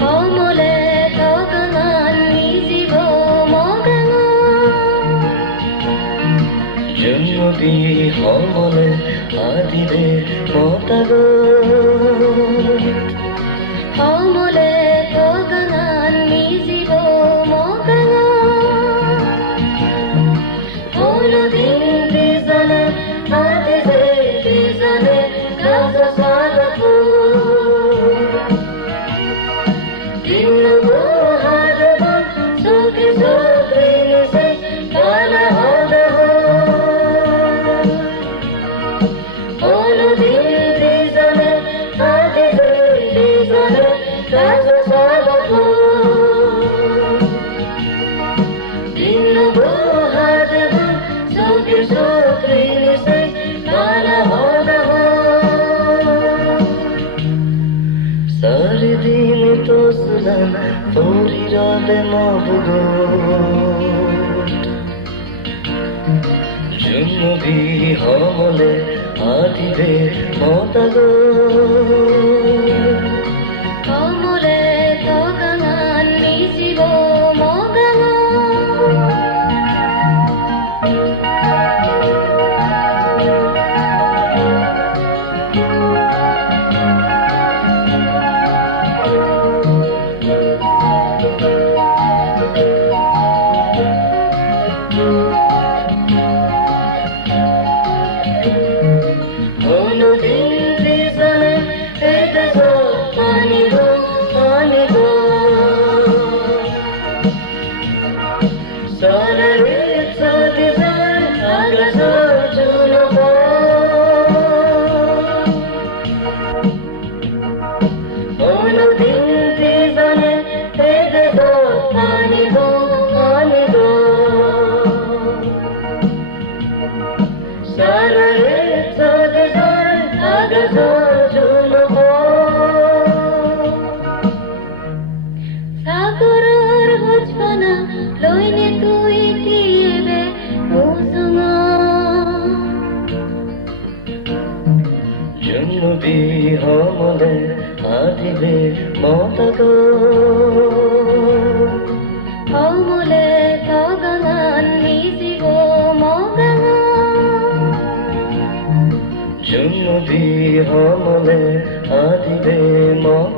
어머래 더강한 이 집어 먹어요 জন্মদি হমলে আদিবে মতাগ 어머래 더강한 이 집어 먹어요 어느 딩디전에 아디세 디전에 가서 살았고 딩누고 하르고 속에서 그리세 가나하다 어느 딩디전에 아디세 디전에 가서 살았고 딩누고 하르고 속에서 그리세 가나하다 सारे दिन तो सुना तोरी राधे माबगो জন্মদি হমলে আদিবে মতাগো 어머래 더강한 이 집어 먹어요 어느 딩디전에 에대서 아니고 아니고 사나를 저기서 나가서 주는 거 어느 딩디전에 에대서 아니고 아니고 사나를 저기서 나가서 주는 거 사고를 호치거나 로이네 তুই 기에베 무승아 জন্মদি হমলে আদিবে মতাগো 어머래 더강한 이 집어 먹어요 জন্মদি হমলে আদিবে মতাগো